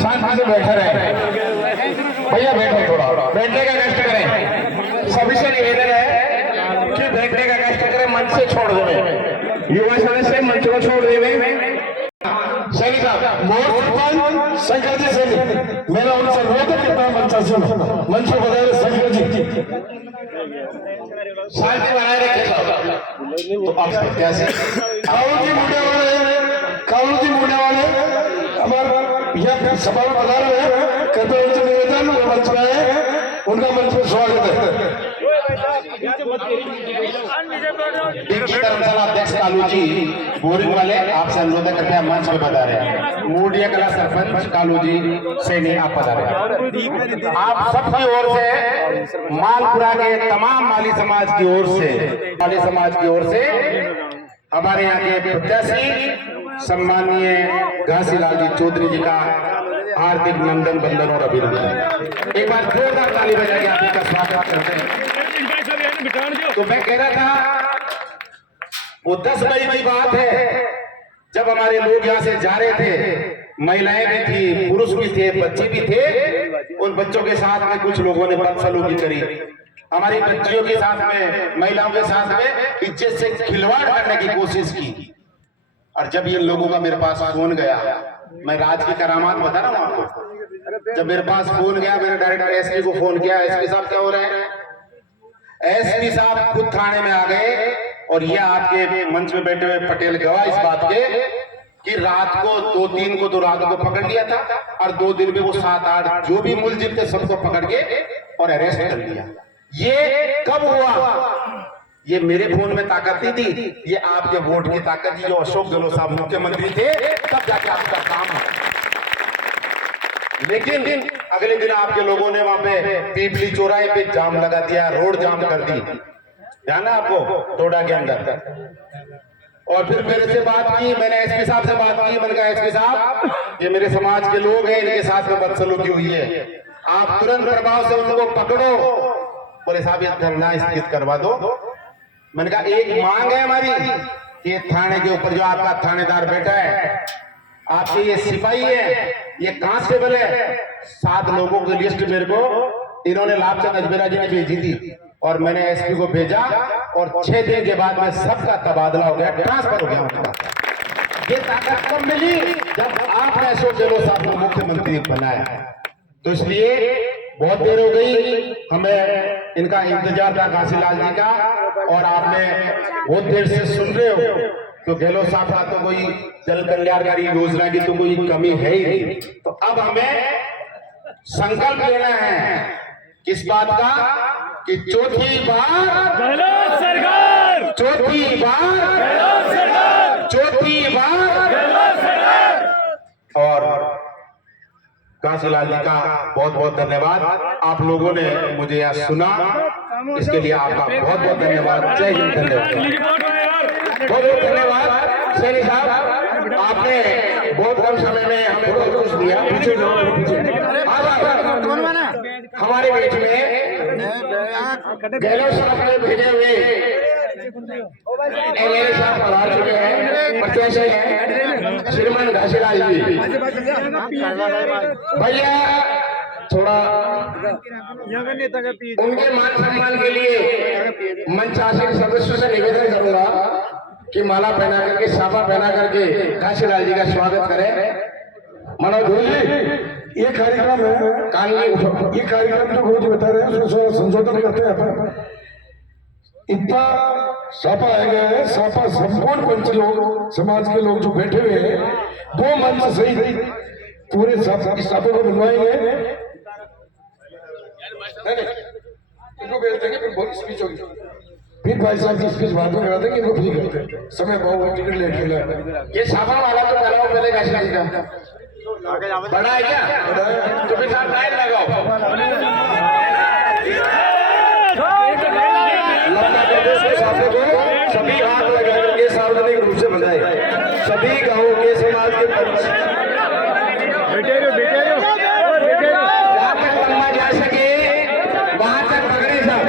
शांति से बैठे रहे। भैया बैठो, थोड़ा बैठने का कष्ट करें। सभी से निवेदन है कि बैठने का कष्ट करें, मंच से छोड़ देवे, युवा सदस्य मंच को छोड़ देवे। सैनी साहब, मोर शंकर जी सैनी, मेरा उनसे अनुरोध करता हूँ मंच पर बताए शंकर जी शांति बनाए रखे। तो अब प्रत्याशी कालू जी मुंडे वाले हमारे यहाँ सभा में बता रहे हैं, कहते हैं उनसे निवेदन मंच में आए, उनका मंच में स्वागत है। धर्मशाला अध्यक्ष कालू जी बोरिंग वाले, आपसे अनुरोध है, कृपया मंच में बता रहे हैं। मूडिया कला सरपंच कालू जी सैनी, आप बता रहे हैं। आप सबकी ओर से, मालपुरा के तमाम माली समाज की ओर से, हमारे यहाँ के प्रत्याशी सम्मानीय घासीलाल जी चौधरी जी का हार्दिक नंदन बंदन और अभिनंदन। एक बार जोरदार ताली बजा के आप इनका स्वागत करते हैं। तो मैं कह रहा था, वो 10 मई की बात है, जब हमारे लोग यहाँ से जा रहे थे, महिलाएं भी थी, पुरुष भी थे, बच्चे भी थे। उन बच्चों के साथ में कुछ लोगों ने बदसलूकी करी, हमारी बच्चियों के साथ में, महिलाओं के साथ में इज्जत से खिलवाड़ करने की कोशिश की। और जब इन लोगों का मेरे पास फोन गया, मैं राज की करामात बता रहा हूँ आपको। जब मेरे पास फोन गया, मैंने डायरेक्ट एसपी को फोन किया, एसपी साहब क्या हो रहे हैं? एसपी साहब खुद थाने में आ गए और ये आपके मंच में बैठे हुए पटेल गवाह इस बात के कि रात को 2-3 को तो रात को पकड़ लिया था और 2 दिन में वो 7-8 जो भी मुलजिम थे सबको पकड़ के और अरेस्ट कर लिया। ये कब हुआ? ये मेरे फोन में ताकत नहीं थी, ये आपके वोट की ताकत थी। जो अशोक गहलोत साहब मुख्यमंत्री थे तब जाके आपका काम है। लेकिन अगले दिन आपके लोगों ने वहां पे पीपली चौराहे पे जाम लगा दिया, रोड जाम कर दी, ध्यान है आपको, टोडा के अंदर। और फिर मेरे से बात की, मैंने एसपी साहब से बात की, मैंने कहा एसपी साहब ये मेरे समाज के लोग हैं, इनके साथ में बदसलूकी हुई है, आप तुरंत प्रभाव से उनको पकड़ो। बोले साहब ये धरना स्थगित करवा दो। मैंने कहा एक मांग है हमारी कि थाने के ऊपर जो आपका थानेदार बैठा है, आपके ये सिपाही है, ये कांस्टेबल है, 7 लोगों की लिस्ट मेरे को इन्होंने लाभचंद अजमेरा जी ने भेजी थी और मैंने एसपी को भेजा और 6 दिन के बाद में सबका तबादला हो गया, ट्रांसफर हो गया उनका। ये ताकत कब मिली? जब आपने अशोक गहलोत साहब को मुख्यमंत्री बनाया। तो इसलिए बहुत देर हो गई, हमें इनका इंतजार था काशीलाल जी का, और आपने बहुत देर से सुन रहे हो। तो गहलोत साहब का तो कोई जल कल्याणकारी योजना की तो कोई कमी है ही नहीं। तो अब हमें संकल्प लेना है किस बात का कि चौथी बार गहलोत सरकार, चौथी बार गहलोत सरकार, चौथी बार। गहलोत सरकार। और काशीलाल जी का बहुत बहुत धन्यवाद, आप लोगों ने मुझे यहाँ सुना, इसके लिए आपका बहुत बहुत धन्यवाद। जय हिंद, धन्यवाद, बहुत बहुत धन्यवाद। सैनी साहब आपने बहुत कम समय में हमें बहुत कुछ दिया। पीछे हमारे बीच में गहलोत साहब ने भेजे हुए एमएलए साहब पधार चुके हैं, प्रत्याशी हैं श्रीमान घासीलाल जी। भैया थोड़ा उनके मान सम्मान के लिए मंचासीन सदस्यों से निवेदन करूंगा कि माला पहना करके, साफा पहना करके घासीलाल जी का स्वागत करें। मनोज जी, ये कार्यक्रम है कानूनी, ये कार्यक्रम जो गुरुजी बता रहे हैं उसमें संशोधन करते हैं अपन। इतना सापा है गया है, सापा संपूर्ण पंच लोग, समाज के लोग जो बैठे हुए हैं, 2 मंच सही पूरे सापे को बनवाएंगे। इनको भेज देंगे, फिर बहुत स्पीच होगी, फिर भाई साहब की स्पीच बाद में करा देंगे, इनको फ्री करते हैं। समय बहुत टिकट लेट मिला है। ये साफा वाला तो लगाओ पहले घासीलाल जी का, बड़ा है क्या? तो फिर साथ लाइन लगाओ। साफे को सभी हाथ लगा करके सार्वजनिक रूप से बंधाए, सभी गांवों के समाज के जहाँ तक बनवा जा सके वहां तक पकड़े साहब।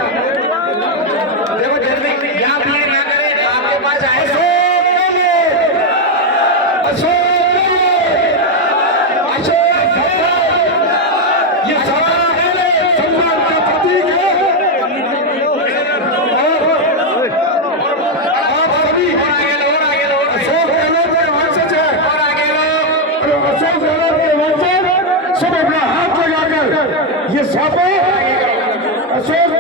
देखो जल्दी यहाँ भीड़ ना करे, आपके पास आए सब अपना हाथ लगाकर ये सापे अशोक